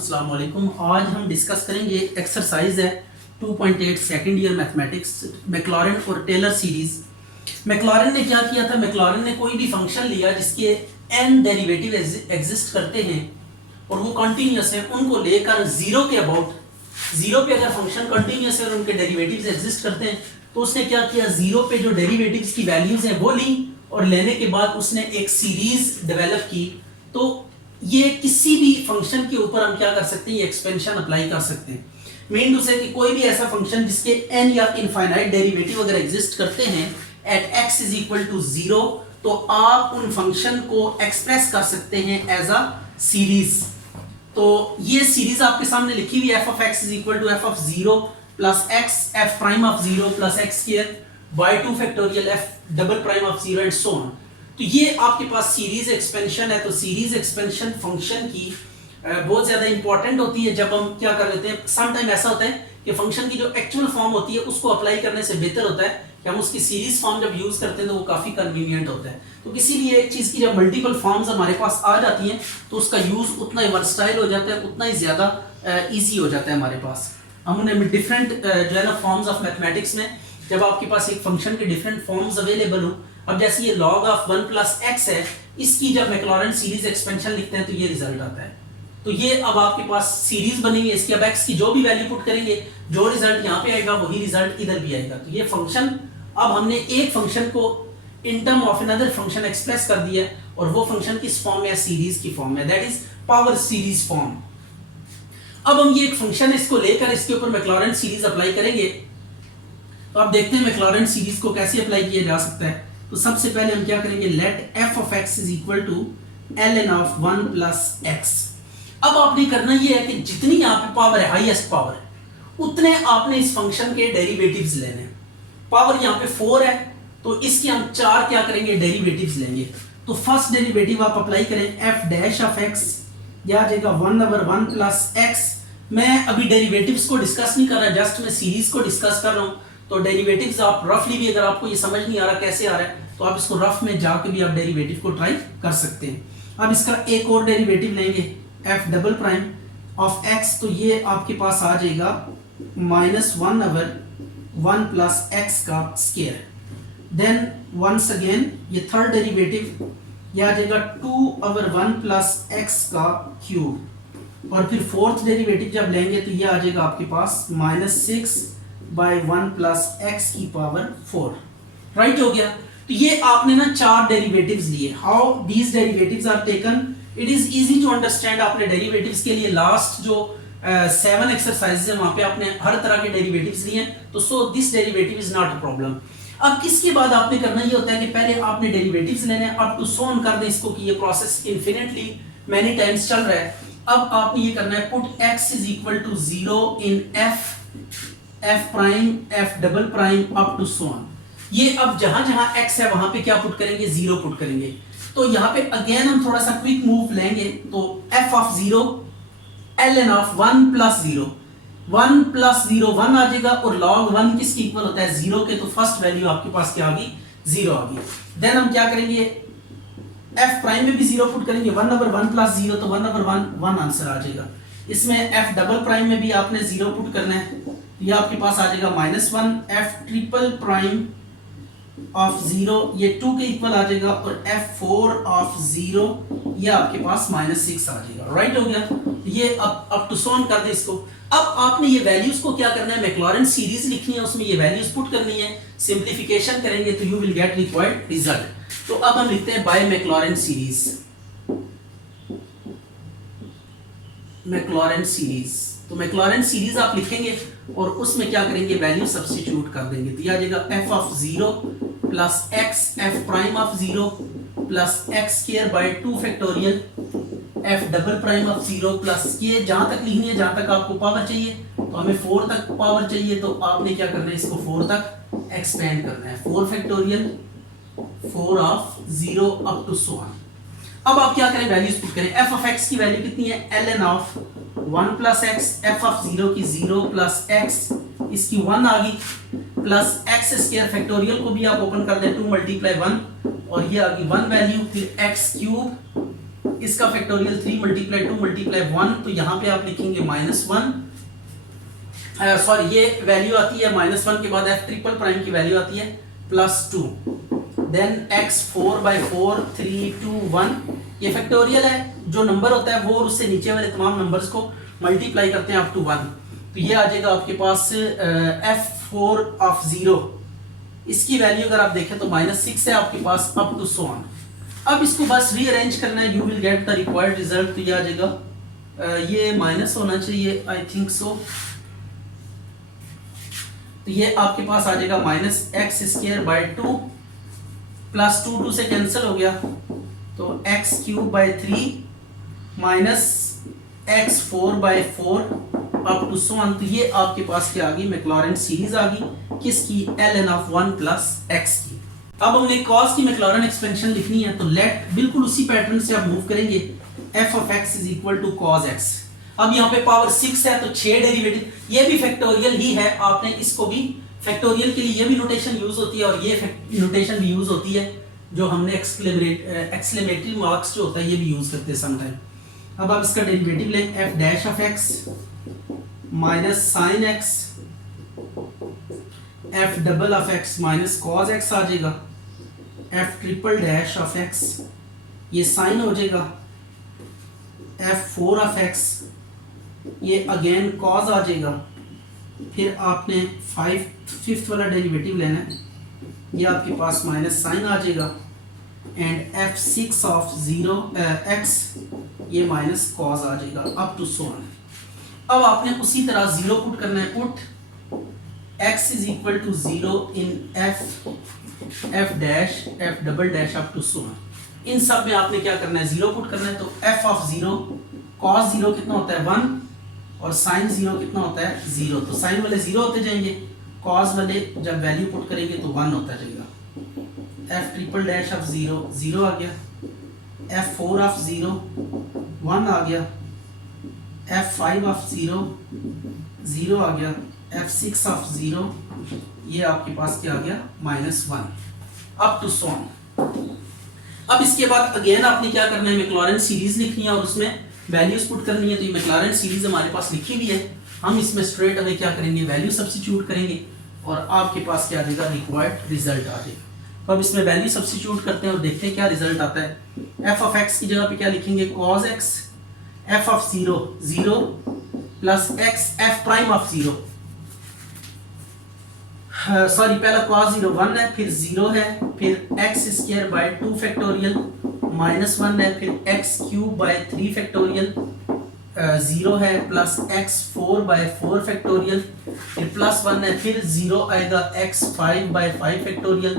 अस्सलाम वालेकुम। आज हम डिस्कस करेंगे एक्सरसाइज है 2.8 सेकेंड ईयर मैथमेटिक्स, मैक्लॉरेन और टेलर सीरीज। मैक्लॉरेन ने क्या किया था, मैक्लॉरेन ने कोई भी फंक्शन लिया जिसके n डेरिवेटिव एग्जिस्ट करते हैं और वो कंटिन्यूस है, उनको लेकर जीरो के अबाउट, जीरो पे अगर फंक्शन कंटिन्यूस है और उनके डेरिवेटिव्स एग्जिस्ट करते हैं तो उसने क्या किया, जीरो पे जो डेरिवेटिव्स की वैल्यूज हैं वो ली और लेने के बाद उसने एक सीरीज डेवलप की। तो ये किसी भी फंक्शन के ऊपर हम क्या कर सकते हैं, ये एक्सपेंशन अप्लाई कर सकते हैं। मीन टू से कि कोई भी ऐसा फंक्शन जिसके n या इनफाइनाइट डेरिवेटिव अगर एग्जिस्ट करते हैं at x is equal to 0, तो आप उन फंक्शन को एक्सप्रेस कर सकते हैं एज अ सीरीज। तो ये सीरीज आपके सामने लिखी हुई है, f of x is equal to f of 0 plus x f prime of 0 plus x square by 2 factorial f double prime of 0 and so on. तो ये आपके पास सीरीज एक्सपेंशन है। तो सीरीज एक्सपेंशन फंक्शन की बहुत ज्यादा इंपॉर्टेंट होती है जब हम क्या कर लेते हैं। सम टाइम ऐसा होता है कि फंक्शन की जो एक्चुअल फॉर्म होती है उसको अप्लाई करने से बेहतर होता है कि हम उसकी सीरीज फॉर्म जब यूज करते हैं तो वो काफी कन्वीनियंट होता है। तो किसी भी एक चीज की जब मल्टीपल फॉर्म्स हमारे पास आ जाती हैं तो उसका यूज उतना ही वर्सटाइल हो जाता है, उतना ही ज्यादा ईजी हो जाता है हमारे पास। हम उन्हें डिफरेंट जो है ना फॉर्म्स ऑफ मैथमेटिक्स में जब आपके पास एक फंक्शन के डिफरेंट फॉर्म्स अवेलेबल हो, अब जैसे ये log ऑफ 1 प्लस x है, इसकी जब मैक्लॉरेन सीरीज एक्सपेंशन लिखते हैं तो ये रिजल्ट आता है। तो ये अब आपके पास सीरीज बनेगी, इसकी अब x की जो भी वैल्यू पुट करेंगे जो रिजल्ट यहाँ पे आएगा वही रिजल्ट इधर भी आएगा। तो ये फंक्शन, अब हमने एक फंक्शन को in term of another function express कर दिया और वो फंक्शन किस फॉर्म में है, सीरीज की फॉर्म में, that is power series form. अब हम ये एक फंक्शन है, इसको लेकर इसके ऊपर मैक्लॉरेन सीरीज अप्लाई करेंगे। तो आप देखते हैं मैक्लॉरेन सीरीज को कैसे अप्लाई किया जा सकता है। तो सबसे पहले हम क्या करेंगे, let f of x is equal to ln of 1 plus x। अब आपने करना ये है कि जितनी यहाँ पे पावर है, हाईएस्ट पावर है, उतने आपने इस फंक्शन के डेरिवेटिव्स लेने हैं। पावर यहाँ पे 4 है तो इसके हम 4 क्या करेंगे, डेरिवेटिव्स लेंगे। तो फर्स्ट डेरिवेटिव आप अप्लाई करें f डैश ऑफ x, यह आ जाएगा 1/1 प्लस x। मैं अभी डेरिवेटिव्स को डिस्कस नहीं कर रहा, जस्ट मैं सीरीज को डिस्कस कर रहा हूँ। तो डेरिवेटिव्स आप रफली भी, अगर आपको ये समझ नहीं आ रहा कैसे आ रहा है, तो आप इसको रफ में जाके भी आप डेरिवेटिव को ट्राई कर सकते हैं। अब इसका एक और डेरिवेटिव लेंगे f double prime of x, तो ये आपके पास आ जाएगा -1/1 प्लस x का स्क्वायर। देन वंस अगेन ये थर्ड डेरिवेटिव, ये आ जाएगा 2/1 प्लस x का क्यूब। और फिर फोर्थ डेरिवेटिव जब लेंगे तो ये आ जाएगा आपके पास -6/1 प्लस x की पावर 4। राइट हो गया। तो ये आपने ना 4 डेरिवेटिव्स लिए। How these derivatives are taken, it is easy to understand. आपने डेरिवेटिव्स के लिए लास्ट जो 7 एक्सरसाइजेस है वहां पे आपने हर तरह के डेरिवेटिव्स लिए हैं, तो so this derivative is not a problem. अब किसके बाद आपने करना ये होता है कि पहले आपने डेरिवेटिव्स लेने हैं, अप टू सो ऑन कर दें इसको कि ये प्रोसेस इनफिनिटली मैनी टाइम्स चल रहा है। अब आपने ये करना है, put x is equal to 0 in f prime f double prime up to so on. ये अब जहां जहां x है वहां पे क्या पुट करेंगे, 0 पुट करेंगे। तो यहाँ पे अगेन हम थोड़ा सा क्विक मूव लेंगे। तो f of 0 ln of 1 plus 0, 1 plus 0 1 आ जाएगा और log 1 किसके इक्वल होता है, 0 के। तो फर्स्ट वैल्यू आपके पास क्या आ गई, 0 आ गई। देन हम क्या करेंगे, f प्राइम में भी 0 पुट करेंगे, 1/1 प्लस 0, तो 1/1 1 आंसर आ जाएगा। इसमें f डबल प्राइम में भी आपने 0 पुट करना है, ये आपके पास आ जाएगा -1। f ट्रिपल प्राइम ऑफ 0 ये 2 के इक्वल आ जाएगा और f4 ऑफ 0 ये आपके पास -6 आ जाएगा। राइट हो गया। ये अब टू सो ऑन कर दे इसको। अब आपने ये वैल्यूज को क्या करना है, मैक्लॉरेन सीरीज लिखनी है, उसमें ये वैल्यूज पुट करनी है, सिंप्लीफिकेशन करेंगे तो you will get required result. तो अब हम लिखते हैं बाय मैक्लॉरेन सीरीज, मैक्लॉरेन सीरीज। तो मैक्लॉरेन सीरीज आप लिखेंगे और उसमें क्या करेंगे, वैल्यू सब्स्टिट्यूट कर देंगे। तो यह आ जाएगा f of 0 plus x f prime of 0 plus x square by 2 factorial f double prime of 0 plus, ये जहां तक लिखनी है जहां तक आपको पावर चाहिए। तो हमें 4 तक पावर चाहिए, तो आपने क्या करना है, इसको 4 तक एक्सपेंड करना है, 4 factorial 4 of 0 up to so on. अब आप क्या करें, वैल्यूज पुट करें। f ऑफ x की वैल्यू कितनी है, ln of 1 plus x, f of 0 की 0 प्लस x, इसकी 1 आ गई, प्लस x स्क्वायर फैक्टोरियल को भी आप ओपन कर दें, 2 × 1 और ये आ गई 1 वैल्यू, फिर x क्यूब इसका फैक्टोरियल 3 मल्टीप्लाई 2 मल्टीप्लाई 1, तो यहाँ पे आप लिखेंगे -1, सॉरी ये वैल्यू आती है -1 के बाद f ट्रिपल प्राइम की वैल्यू आती है +2, देन x 4/4 3 2 1, ये फैक्टोरियल है, जो नंबर होता है वो और उससे नीचे वाले तमाम नंबर्स को मल्टीप्लाई करते हैं अप टू 1, तो ये आ जाएगा आपके पास f4 ऑफ 0, इसकी वैल्यू अगर आप देखें तो -6 है आपके पास अप टू सो ऑन। अब इसको बस रीअरेंज करना है, you will get the required result, तो ये आ जाएगा ये माइनस होना चाहिए आई थिंक सो, तो ये आपके पास आ जाएगा -x²/2 प्लस 2 से कैंसिल हो गया, तो x³/3 minus x4/4 up to so on, तो ये आपके पास क्या आ गई, मैक्लॉरेन सीरीज आ गई किसकी, ln ऑफ 1 प्लस x की। अब हमने कॉस की मैक्लॉरेन एक्सपेंशन लिखनी है, तो लेट बिल्कुल उसी पैटर्न से आप मूव करेंगे, f of x is equal to cos x। अब यहाँ पे पावर 6 है तो 6 डेरिवेटिव, ये भी फैक्टोरियल ही है, आपने इसको भी फैक्टोरियल के लिए ये भी नोटेशन यूज होती है और ये नोटेशन भी यूज होती है, जो हमने एक्सक्लेमेटरी मार्क्स जो होता है ये भी यूज करते हैं समटाइम। अब आप इसका डेरिवेटिव लें, f dash of x minus sine x, f double of x minus cos x आ जाएगा, f triple dash of x ये साइन हो जाएगा, f4 ऑफ x ये अगेन cos आ जाएगा, फिर आपने फिफ्थ वाला डेरिवेटिव लेना है, ये आपके पास माइनस साइन आ जाएगा, एंड f6 ऑफ 0x ये माइनस cos आ जाएगा अप टू सो ऑन। अब आपने उसी तरह 0 पुट करना है, put x is equal to 0 in f dash f double dash up to so on. इन सब में आपने क्या करना है, 0 पुट करना है, तो f ऑफ 0 cos 0 कितना होता है 1 और sin 0 कितना होता है 0, तो sin वाले 0 होते जाएंगे, cos वाले जब वैल्यू पुट करेंगे तो 1 होता जाएगा, f ट्रिपल डैश ऑफ 0 0 आ गया, f4 ऑफ 0 1 आ गया, f5 ऑफ 0 0 आ गया, f6 ऑफ 0 ये आपके पास क्या आ गया -1 अप टू सो ऑन। अब इसके बाद अगेन आपने क्या करना है, मैक्लॉरेन सीरीज लिखनी है और उसमें वैल्यूज पुट करनी है, तो ये मैक्लॉरेन सीरीज हमारे पास लिखी हुई है, हम इसमें स्ट्रेट अवे क्या करेंगे, वैल्यू सब्स्टिट्यूट करेंगे और आपके पास क्या आ जाएगा, रिक्वायर्ड रिजल्ट आ जाएगा। तो अब इसमें वैल्यू सब्स्टिट्यूट करते हैं और देखते हैं क्या रिजल्ट आता है। f ऑफ x की जगह पे क्या लिखेंगे, cos x, f of 0 0 plus x f prime of 0, sorry पहला cos 0 1 है, फिर 0 है, फिर x²/2 फैक्टोरियल -1 है, फिर x³/3 फैक्टोरियल 0 है, प्लस x4/4 फैक्टोरियल, फिर +1 है, फिर 0 आएगा x5/5 फैक्टोरियल,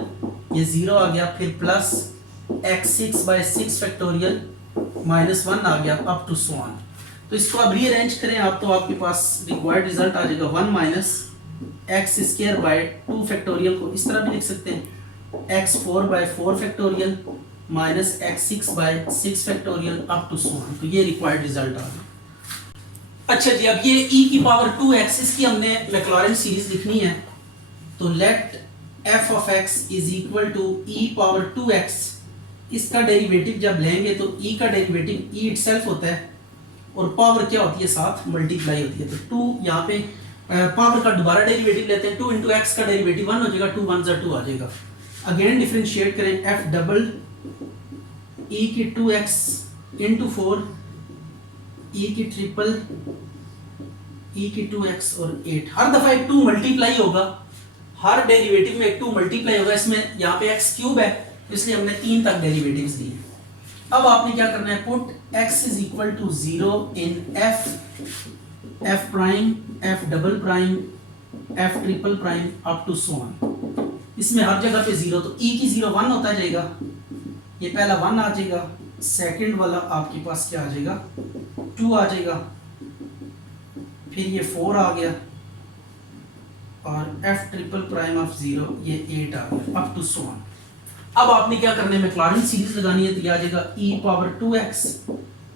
ये 0 आ गया, फिर प्लस x6/6 फैक्टोरियल -1 आ गया अप टू सो ऑन। तो इसको आप रीअरेंज करें आप, तो आपके पास रिक्वायर्ड रिजल्ट आ जाएगा 1 माइनस x²/2 फैक्टोरियल को इस तरह भी लिख सकते हैं, x4/4 factorial minus x6/6 factorial up to so on, तो ये रिक्वायर्ड रिजल्ट आ गया। अच्छा जी, अब ये e की पावर 2x इसकी हमने मैक्लॉरेन सीरीज लिखनी है, तो let f of x is equal to e power 2x, इसका डेरिवेटिव जब लेंगे तो e का डेरिवेटिव e इटसेल्फ होता है और पावर क्या होती है साथ मल्टीप्लाई होती है, तो 2 यहाँ पे पावर का दोबारा डेरिवेटिव लेते हैं, 2 इंटू एक्स का डेरिवेटिव 1 हो जाएगा, 2 1 ज़ा 2 आ जाएगा। अगेन डिफरेंशिएट करें, f डबल e की 2x इंटू 4 e की ट्रिपल e की 2x और 8, हर दफ़ा एक 2 मल्टीप्लाई होगा, हर डेरिवेटिव में एक 2 मल्टीप्लाई होगा, इसमें यहाँ पे x³ है इसलिए हमने 3 तक डेरिवेटिव्स दिए। अब आपने क्या करना है, put x is equal to 0 in f prime f double prime f triple prime up to so on, इसमें हर जगह पे 0, तो e की 0 1 होता जाएगा, ये पहला 1 आ जाएगा, सेकंड वाला आपके पास क्या आ जाएगा 2 आ जाएगा, फिर ये 4 आ गया और f ट्रिपल प्राइम ऑफ 0 ये 8 आ गया अप टू सो ऑन। अब आपने क्या करना है, मैक्लॉरेन सीरीज लगानी है, तो ये आ जाएगा e power 2x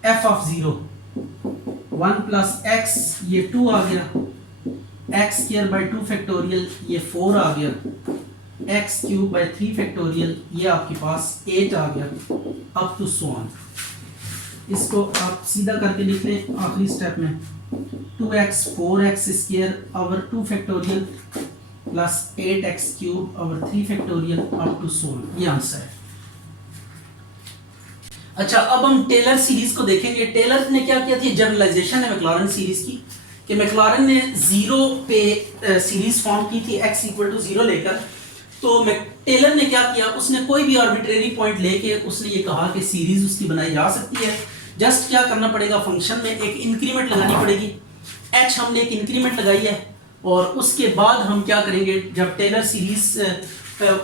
f of 0 1 plus x ये 2 आ गया, x²/2 फैक्टोरियल ये 4 आ गया, x³/3 फैक्टोरियल ये आपके पास 8 आ गया अप टू सो ऑन। इसको आप सीधा करके लिख लें आखिरी स्टेप में 2x 4x square over 2 factorial plus 8x cube over 3 factorial up to so on. ये आंसर है। अच्छा, अब हम टेलर सीरीज को देखेंगे। टेलर ने क्या किया थी, जनरलाइजेशन है मैक्लॉरेन सीरीज की कि मैक्लॉरेन ने जीरो पे सीरीज फॉर्म की थी x इक्वल टू 0 लेकर। तो टेलर ने क्या किया, उसने कोई भी आर्बिट्रेरी पॉइंट लेके उसने ये कहा कि सीरीज उसकी बनाई जा सकती है। जस्ट क्या करना पड़ेगा, फंक्शन में एक इंक्रीमेंट लगानी पड़ेगी। h हमने एक इंक्रीमेंट लगाई है और उसके बाद हम क्या करेंगे, जब टेलर सीरीज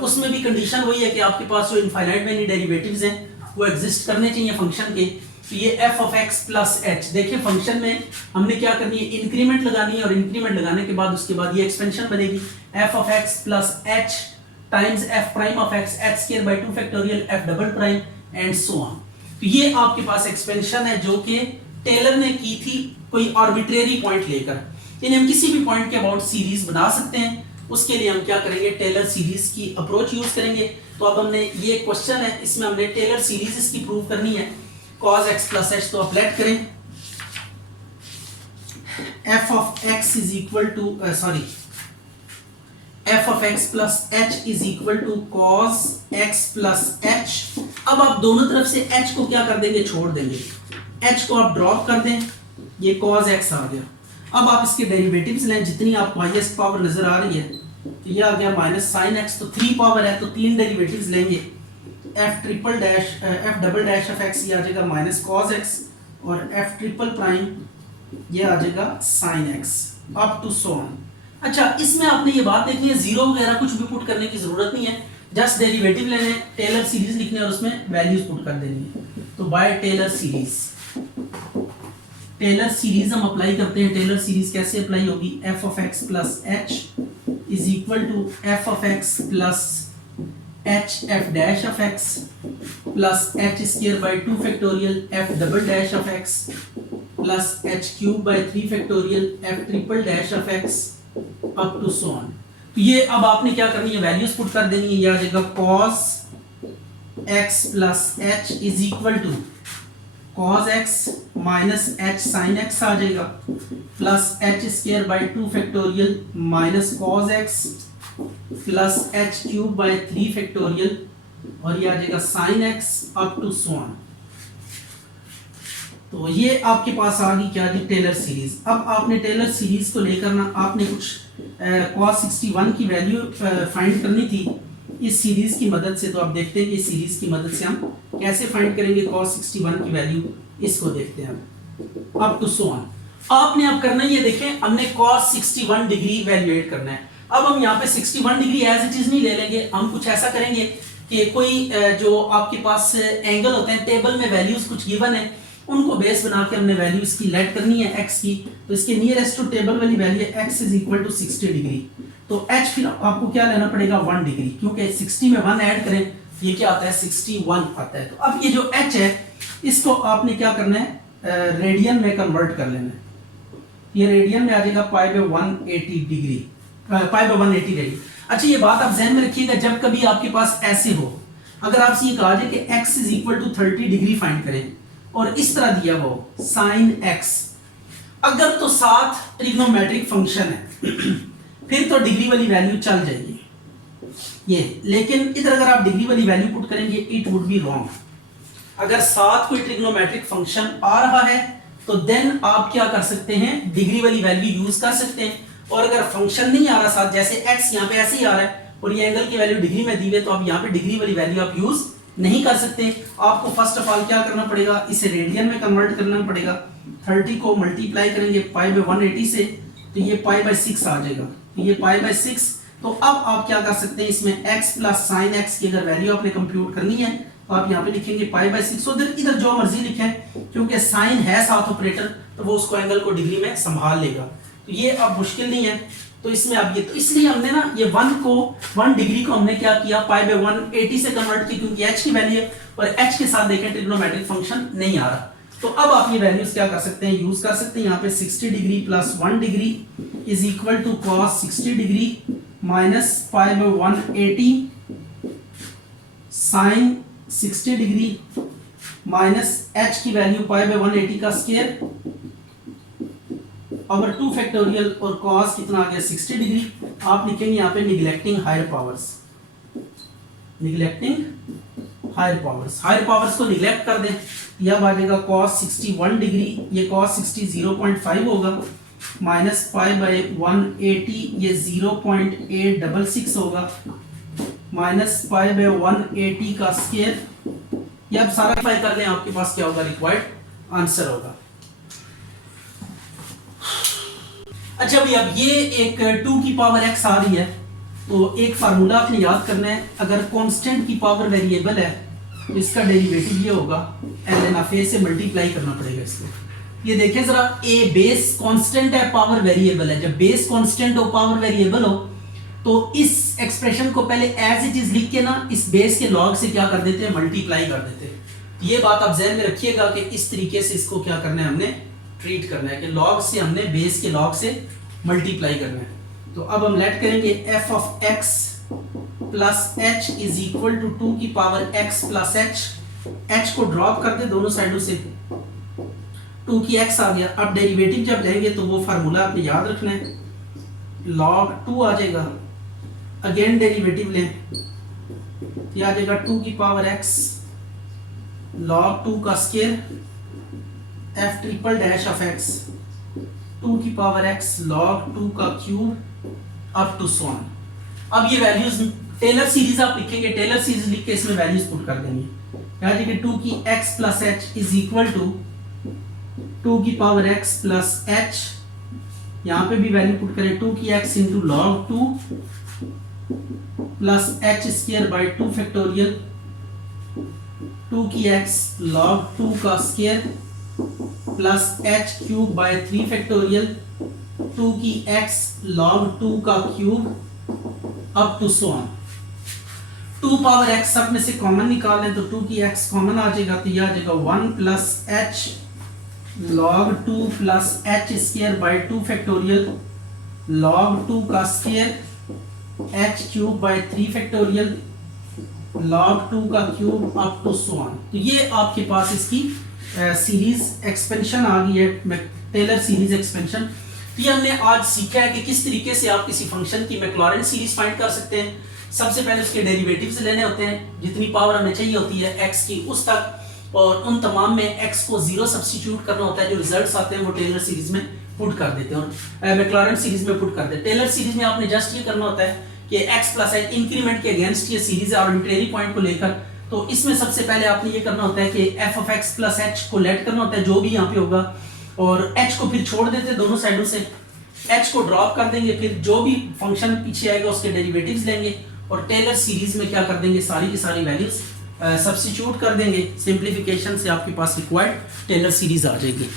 उसमें भी कंडीशन वही है कि आपके पास जो इनफाइनाइट मेनी डेरिवेटिव्स हैं वो एग्जिस्ट करने चाहिए फंक्शन के। तो ये f of x plus H, देखिए फंक्शन में हमने क्या करनी है, इंक्रीमेंट लगानी है और इंक्रीमेंट लगाने के बाद उसके बाद ये एक्सपेंशन बनेगी f of x plus H times f prime of x h square by 2 factorial f double prime and so on. तो ये आपके पास एक्सपेंशन है जो कि टेलर ने की थी कोई आर्बिट्रेरी पॉइंट लेकर। यानी हम किसी भी पॉइंट के अबाउट सीरीज बना सकते हैं। उसके लिए हम क्या करेंगे, टेलर सीरीज की अप्रोच यूज करेंगे। तो अब हमने ये क्वेश्चन है, इसमें हमने टेलर सीरीज इसकी प्रूव करनी है। cos x प्लस एच, तो अप्लाइड करें f of x is equal to f of x plus h is equal to cos x plus h। अब आप दोनों तरफ से h को क्या कर देंगे, छोड़ देंगे। h को आप ड्रॉप कर दें, ये cos x आ गया। अब आप इसके डेरिवेटिव्स लें, जितनी आपको हाईएस्ट पावर नजर आ रही है, तो ये आ गया माइनस साइन x, तो 3 पावर है तो 3 डेरिवेटिव्स लेंगे। f triple dash f double dash of x ये आ जाएगा माइनस cos x और f ट्रिपल प्राइम ये आ जाएगा sin x up to so on. अच्छा, इसमें आपने ये बात देखनी है, जीरो वगैरह कुछ भी पुट करने की जरूरत नहीं है, जस्ट डेरिवेटिव लेने, टेलर सीरीज लिखने और उसमें वैल्यूज पुट कर देनी है। तो बाय टेलर सीरीज हम अप्लाई करते हैं। टेलर सीरीज कैसे अप्लाई होगी, f of x plus h is equal to f of x plus h f dash of x plus h square by 2 factorial f double dash of x plus h cube by 3 factorial f triple dash of x up to so on. तो ये अब आपने क्या करनी है, values put कर देनी है। ये आ जाएगा cos x plus h is equal to cos x minus h sin x आ जाएगा plus h square by 2 factorial minus cos x plus h cube by 3 factorial और ये आ जाएगा sin x up to so on. तो ये आपके पास आ गई क्या जी, टेलर सीरीज। अब आपने टेलर सीरीज को लेकर ना आपने कुछ cos 61 की वैल्यू फाइंड करनी थी इस सीरीज की मदद से। तो आप देखते हैं कि इस सीरीज की मदद से हम कैसे फाइंड करेंगे cos 61 की वैल्यू, इसको देखते हैं हम अप टू सो ऑन। आपने अब करना ही है, देखें हमने cos 61 डिग्री वैल्यूएट करना है। अब हम यहाँ पे 61 डिग्री एज इट इज नहीं ले लेंगे, हम कुछ ऐसा करेंगे कि कोई जो आपके पास एंगल होते हैं, टेबल में वैल्यूज कुछ गिवन है, उनको बेस बना के हमने वैल्यू इसकी लेट करनी है x की। तो इसके नियरेस्ट टू टेबल वाली वैल्यू है x is equal to 60 degree. तो h फिर आपको क्या लेना पड़ेगा, 1 डिग्री, क्योंकि 60 में 1 ऐड करें ये क्या आता है, 61 आता है। तो अब ये जो h है इसको आपने क्या करना है, रेडियन में कन्वर्ट कर लेना है। ये रेडियन में आ जाएगा पाई by 180 degree, pi by 180 degree. अच्छा, ये बात आप ध्यान में रखिएगा, जब कभी आपके पास ऐसे हो, अगर आपसे ये कहा जाए कि x is equal to 30 degree find करें और इस तरह दिया हो sin x, अगर तो साथ ट्रिग्नोमेट्रिक फंक्शन है फिर तो डिग्री वाली वैल्यू चल जाएगी ये, लेकिन इधर अगर आप डिग्री वाली वैल्यू पुट करेंगे इट वुड बी रॉन्ग। अगर साथ कोई ट्रिग्नोमेट्रिक फंक्शन आ रहा है तो देन आप क्या कर सकते हैं, डिग्री वाली वैल्यू यूज कर सकते हैं। और अगर फंक्शन नहीं आ रहा साथ, जैसे x यहाँ पे ऐसे ही आ रहा है और ये एंगल की वैल्यू डिग्री में दी हुई है, तो आप यहाँ पे डिग्री वाली वैल्यू आप यूज नहीं कर सकते। आपको फर्स्ट ऑफ ऑल क्या करना पड़ेगा, इसे रेडियन में कन्वर्ट करना पड़ेगा। 30 को मल्टीप्लाई करेंगे पाई बाय 180 से, तो ये पाई बाय 6 आ जाएगा, तो ये पाई बाय 6। तो अब आप क्या कर सकते हैं, इसमें x प्लस साइन x की अगर वैल्यू आपने कंप्यूट करनी है तो आप यहाँ पे लिखेंगे पाई बाय 6। तो इधर जो मर्जी लिखें, क्योंकि साइन है साथ ऑपरेटर तो वो उसको एंगल को डिग्री में संभाल लेगा। तो ये अब मुश्किल नहीं है। तो इसमें अब ये, तो इसलिए हमने ना ये 1 डिग्री को हमने क्या किया, पाई बाय 180 से कन्वर्ट की, क्योंकि h की वैल्यू है और h के साथ देखें ट्रिग्नोमेट्रिक फंक्शन नहीं आ रहा। तो अब आप ये वैल्यूज क्या कर सकते हैं, यूज कर सकते हैं। यहाँ पे 60 degree plus 1 degree is equal to cos 60 degree minus pi by 180 sine 60 degree minus H की वैल्यू पाई बाय 180 का स्क्वायर ओवर 2 फैक्टोरियल और कॉस कितना आ गया 60 डिग्री। आप लिखेंगे यहाँ पे neglecting higher powers, neglecting higher powers, higher powers को निगलेक्ट कर दें, यह अब आ जाएगा cos 61 डिग्री, ये cos 60 0.5 होगा, माइनस पाई बाय 180 ये 0.866 होगा, माइनस पाई बाय 180 का स्क्वायर, ये अब सारा फाइल कर लें, आपके पास क्या होगा, रिक्वायर्ड आंसर होगा। अच्छा भाई, अब ये एक 2 की पावर x आ रही है, तो एक फार्मूला आपने याद करना है, अगर कांस्टेंट की पावर वेरिएबल है तो इसका डेरिवेटिव ये होगा ln ऑफ a से मल्टीप्लाई करना पड़ेगा इसको। ये देखें जरा, a बेस कांस्टेंट है, पावर वेरिएबल है, जब बेस कांस्टेंट हो पावर वेरिएबल हो तो इस एक्सप्रेशन को पहले एज इट इज लिख के ना इस बेस के लॉग से क्या कर देते हैं, मल्टीप्लाई कर देते हैं। ये बात आप ध्यान में रखिएगा कि इस तरीके से इसको क्या करना है, हमने ट्रीट करना है कि लॉग से हमने बेस के लॉग से मल्टीप्लाई करना है। तो अब हम लेट करेंगे f of x plus h is equal to 2 की पावर x प्लस h को ड्रॉप कर दे दोनों साइडों से, 2 की x आ गया। अब डेरिवेटिव जब लेंगे तो वो फार्मूला आपने याद रखना है, log 2 आ जाएगा, अगेन डेरिवेटिव लें, ये आ जाएगा 2 की पावर x log 2 का square f triple dash of x 2 की पावर x log 2 का cube up to so on. अब ये वैल्यूज टेलर सीरीज आप लिखेंगे, टेलर सीरीज लिख के इसमें वैल्यूज पुट कर देंगे, यानी कि 2 की x plus h is equal to 2 की पावर x प्लस h, यहाँ पे भी वैल्यू पुट करें 2 की x into log 2 plus h square by 2 factorial 2 की x log 2 का square plus h cube by 3 factorial 2 की x log 2 का cube up to so on. 2 power x सब में से कॉमन निकालें तो 2 की x कॉमन आ जाएगा, तो यह आ जाएगा 1 plus h log 2 plus h square by 2 factorial log 2 का square h cube by 3 factorial log 2 का cube up to so on. तो ये आपके पास इसकी सीरीज एक्सपेंशन आ गई है, टेलर सीरीज एक्सपेंशन। ये हमने आज सीखा है कि किस तरीके से आप किसी फंक्शन की मैक्लॉरेन सीरीज फाइंड कर सकते हैं। सबसे पहले उसके डेरिवेटिव्स लेने होते हैं, जितनी पावर हमें चाहिए होती है x की उस तक, और उन तमाम में x को 0 सब्स्टिट्यूट करना होता है, जो रिजल्ट्स आते हैं वो टेलर सीरीज में पुट कर देते हैं और मैक्लॉरेन सीरीज में पुट कर देते हैं। टेलर सीरीज में आपने जस्ट ये करना होता है कि x प्लस h इंक्रीमेंट के अगेंस्ट ये सीरीज है आर्बिट्रेरी पॉइंट को लेकर, तो इसमें सबसे पहले आपने ये करना होता है कि f of x plus h को लेट करना होता है जो भी यहाँ पे होगा, और h को फिर छोड़ देते हैं दोनों साइडों से, h को ड्रॉप कर देंगे, फिर जो भी फंक्शन पीछे आएगा उसके डेरिवेटिव्स लेंगे और टेलर सीरीज में क्या कर देंगे, सारी की सारी वैल्यूज सब्स्टिट्यूट कर देंगे। सिंप्लीफिकेशन से आपके पास रिक्वायर्ड टेलर सीरीज आ जाएगी।